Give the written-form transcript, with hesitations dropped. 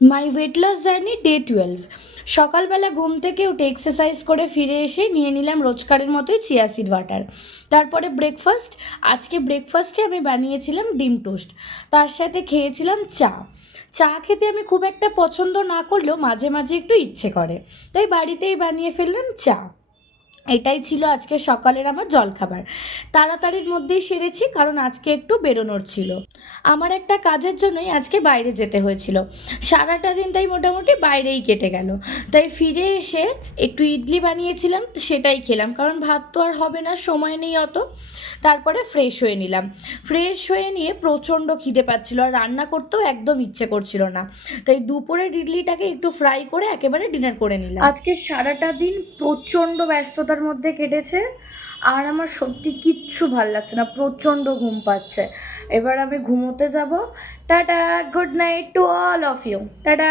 মাই weight loss journey day 12। সকালবেলা ঘুম থেকে উঠে এক্সারসাইজ করে ফিরে এসে নিয়ে নিলাম রোজকারের মতোই চিয়া সিড ওয়াটার। তারপরে ব্রেকফাস্ট। আজকে ব্রেকফাস্টে আমি বানিয়েছিলাম ডিম টোস্ট, তার সাথে খেয়েছিলাম চা। চা খেতে আমি খুব একটা পছন্দ না করলেও মাঝে মাঝে একটু ইচ্ছে করে, তাই বাড়িতেই বানিয়ে ফেললাম চা। এটাই ছিল আজকে সকালের আমার জলখাবার। তাড়াতাড়ির মধ্যেই সেরেছি কারণ আজকে একটু বেরোনোর ছিল। আমার একটা কাজের জন্যই আজকে বাইরে যেতে হয়েছিল। সারাটা দিন তাই মোটামুটি বাইরেই কেটে গেল। তাই ফিরে এসে একটু ইডলি বানিয়েছিলাম, তো সেটাই খেলাম কারণ ভাত তো আর হবে না, সময় নেই অত। তারপরে ফ্রেশ হয়ে নিলাম। ফ্রেশ হয়ে নিয়ে প্রচণ্ড খিদে পাচ্ছিল আর রান্না করতেও একদম ইচ্ছে করছিল না। তাই দুপুরের ইডলিটাকে একটু ফ্রাই করে একেবারে ডিনার করে নিলাম। আজকে সারাটা দিন প্রচণ্ড ব্যস্ততার মধ্যে কেটেছে আর আমার সত্যি কিচ্ছু ভাল লাগছে না, প্রচণ্ড ঘুম পাচ্ছে। এবার আমি ঘুমোতে যাব। Tata, good night to all of you, tata.